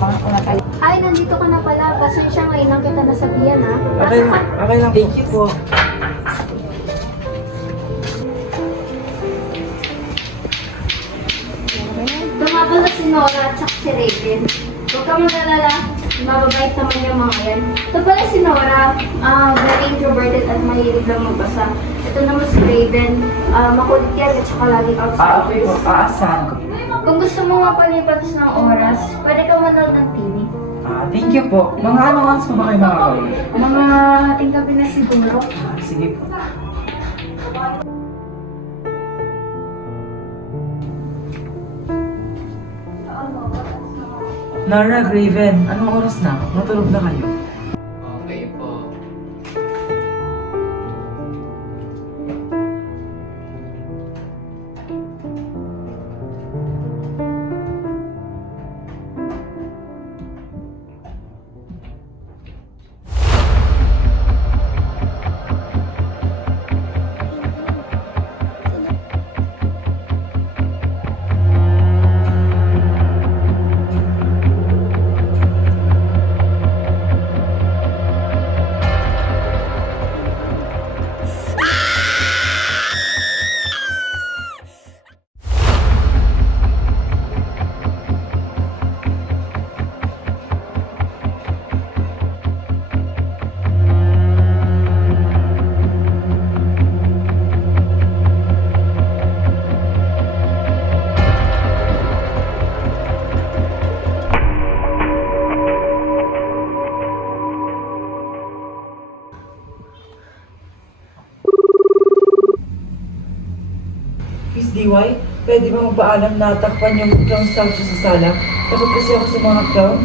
mga kunakali. Ay, nandito ka na pala. Pasensya ngayon lang kita nasabihan, ha? Okay, okay lang. Thank you po. Dumabala si Nora at saka si Raven. Huwag ka mag-alala. Mababait naman yung mga yan. Ito pala si Nora, very introverted at mahilig lang magbasa. Ito naman si Raven, makulit yan at saka laging outside. Okay po. Aasahan ko. Kung gusto mo mapalipas ng oras, pwede ka manood ng TV. Thank you po. Mga anong oras po ba kayo makakawin? Mga hating gabi na siguro. Sige po. Nara, Graven, anong oras na? Matulog na kayo. Okay po. Miss DY, pwede ba magpaalam na takpan yung clown statue sa sala? Takot kasi ako sa mga clown.